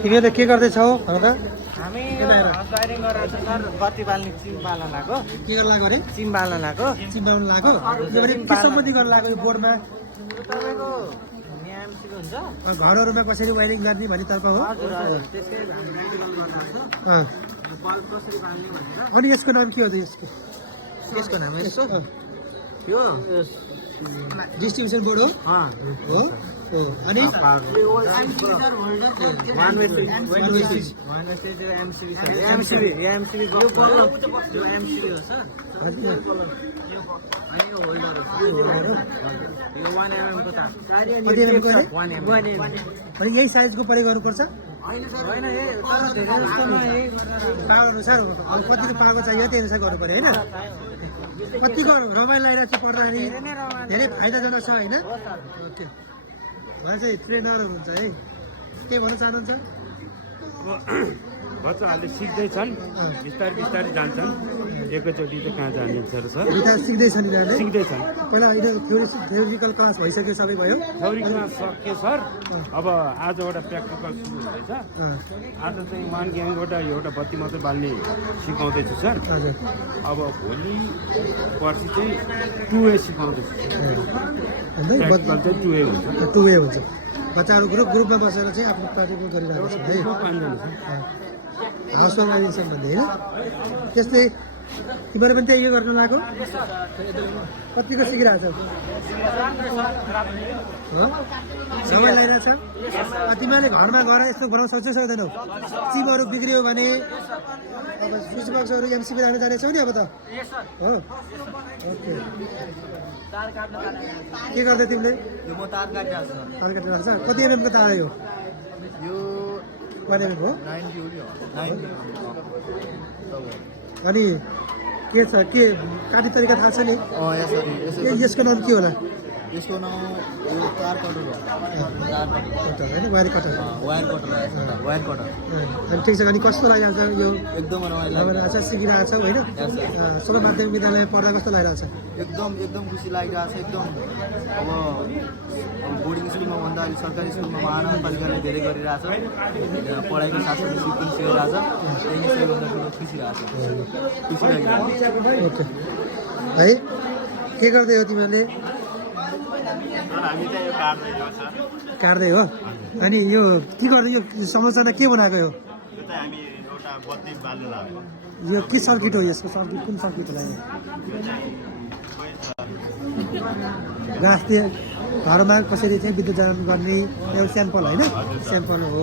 तिमीहरूले के गर्दैछौ भन त? हामी वायरिङ गरेर सर बत्ती बाल्ने चिम बाल्न लाग्यो। के गर्न लाग्यो अरे? चिम बाल्न लाग्यो। चिम्बाउनु लाग्यो? यो भने के सम्बन्धी गर्न लाग्यो यो बोर्डमा? तपाईँको एमसिबी हुन्छ घरहरूमा कसरी वायरिङ गर्ने भन्ने तर्क हो? हजुर हजुर त्यसकै हामी प्र्याक्टिकल गरिरहेको अँ। छ बल्ब कसरी बाल्ने भनेर। अनि यसको नाम के हो त यसको? यसको नाम यसो यो डिस्ट्रिब्युसन बोर्ड हो? हो? हो। अनि one way switch MCB MCB यो एमसिबी हो सर। हजुर। अनि यो होल्डर हो यो 1 mm को तार। कति mm को अरे? 1 mm। अनि यही साइजको प्रयोग गर्नुपर्छ? होइन तर धेरै जस्तोमा यही गरेर पावर अनुसार हो। अब कतिको पावरको चाहियो त्यही अनुसार गर्नु पऱ्यो होइन? कतिको रमाइलो लागिरहेको छ पढ्दाखेरि? धेरै फाइदाजनक छ होइन? ओके। भने चाहिँ ट्रेनरहरू हुन्छ है, के भन्न चाहनुहुन्छ? बच्चाहरूले सिक्दैछन्, बिस्तारै बिस्तारै जान्छन्। एकैचोटि त कहाँ जानिन्छ र सर? बिता सिक्दैछन् यिनीहरूले? सिक्दैछन्। पहिला थ्योरिटिकल क्लास भइसक्यो, सबै भयो? थ्योरी क्लास सक्यो सर। अब आजबाट प्र्याक्टिकल सुरु हुँदैछ। आज चाहिँ 1 ग्याङबाट एउटा बत्ती मात्रै बाल्ने सिकाउँदैछु सर। हजुर। अब भोलि पर्सि चाहिँ 2A सिकाउँदैछु। प्र्याक्टिकल चाहिँ 2A हुन्छ। 2A हुन्छ। बच्चाहरू ग्रुपमा बसेर चाहिँ आफ्नो प्र्याक्टिकल गरिरहेको छ है। हाउसमा मानिन्छन् भन्ने होइन? त्यस्तै तिमीहरू पनि त्यही यो गर्न लाग्यो? कतिको सिकिरहेको छौ? समय लागिरहेछ? तिमीहरूले घरमा गएर यस्तो बनाउन सक्छौ सक्दैनौ? चिमहरू बिग्रियो भने अब स्विच बक्सहरू एमसिबी राख्न जानेछौ नि अब त? हो? ओके। के गर्दै तिमीले? यो म तार काटिरहेको छु तार काटिरहेको छ? कति एमएमको तार यो? यो 1 mm हो? 90 हो 90। अनि के छ, के काटी तरिका थाहा छ नि? यसको नाम के होला? यसको नाम यो तार कटर हो। तार कटर होइन, wire cutter. Wire cutter wire cutter. अनि ठिक छ। अनि कस्तो लागिरहेको छ यो? एकदम रमाइलो रमाइरहेको छ, सिकिरहेको छौ होइन? सबै माध्यमिक विद्यालयमा पढ्दा कस्तो लागिरहेको छ? एकदम खुसी लागिरहेको छ एकदम। अब बोर्डिङ स्कुलमा भन्दा अहिले सरकारी स्कुलमा महानगरपालिकाले धेरै गरिरहेछ। पढाइको साथसाथै सिप पनि सिकाइरहेछ। त्यही सबैभन्दा ठुलो खुसी रहेछ, खुसी लागिरहेको। ओके है। के गर्दै हो तिमीहरूले? काट्दै हो? अनि यो के गर्दै, यो संरचना के बनाएको हो? यो के सर्किट हो? यसको सर्किट कुन सर्किट होला? यो घाँस घरमा कसरी चाहिँ विद्युत जलन गर्ने एउटा स्याम्पल होइन? स्याम्पल हो।